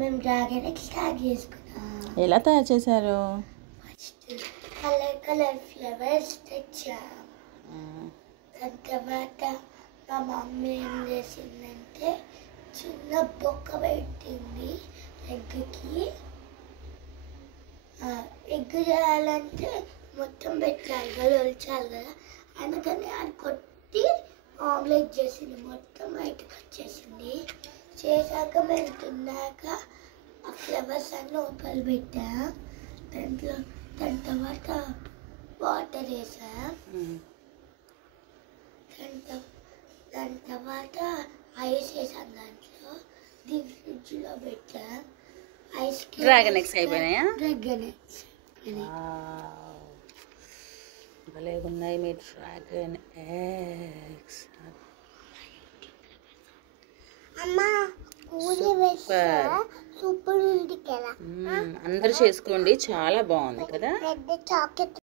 మేము dragon egg start చేసుకున్నాం. ఎలా తయారు చేశారు? ఫస్ట్ కలర్ కలర్ ఫ్లవర్స్ తెచ్చాం. దాని తర్వాత మా మమ్మీ ఏం చేసిందంటే చిన్న బొక్క పెట్టింది ఎగ్కి. ఎగ్ చేయాలంటే మొత్తం పెట్టాలి కదా, ఒలిచాలి కదా, అందుకని అది కొట్టి ఆమ్లెట్ చేసింది. మొత్తం బయటకు వచ్చేసింది. చేశాక మేము తిన్నాక ఆ ఫ్లవర్స్ అన్నీ లోపల పెట్టా. దాని తర్వాత వాటర్ వేసా. దాని తర్వాత ఐస్ వేసాను. దాంట్లో దీని ఫ్రిడ్జ్లో పెట్టా. ఐస్ డ్రాగన్ ఎగ్స్ అయిపోయినాయా? డ్రాగన్ ఎగ్స్ భలే ఉన్నాయి మీ డ్రాగన్ ఎగ్స్. అమ్మా సూపర్ ఉంది కదా. అందరూ చేసుకోండి, చాలా బాగుంది కదా. పెద్ద చాక్లెట్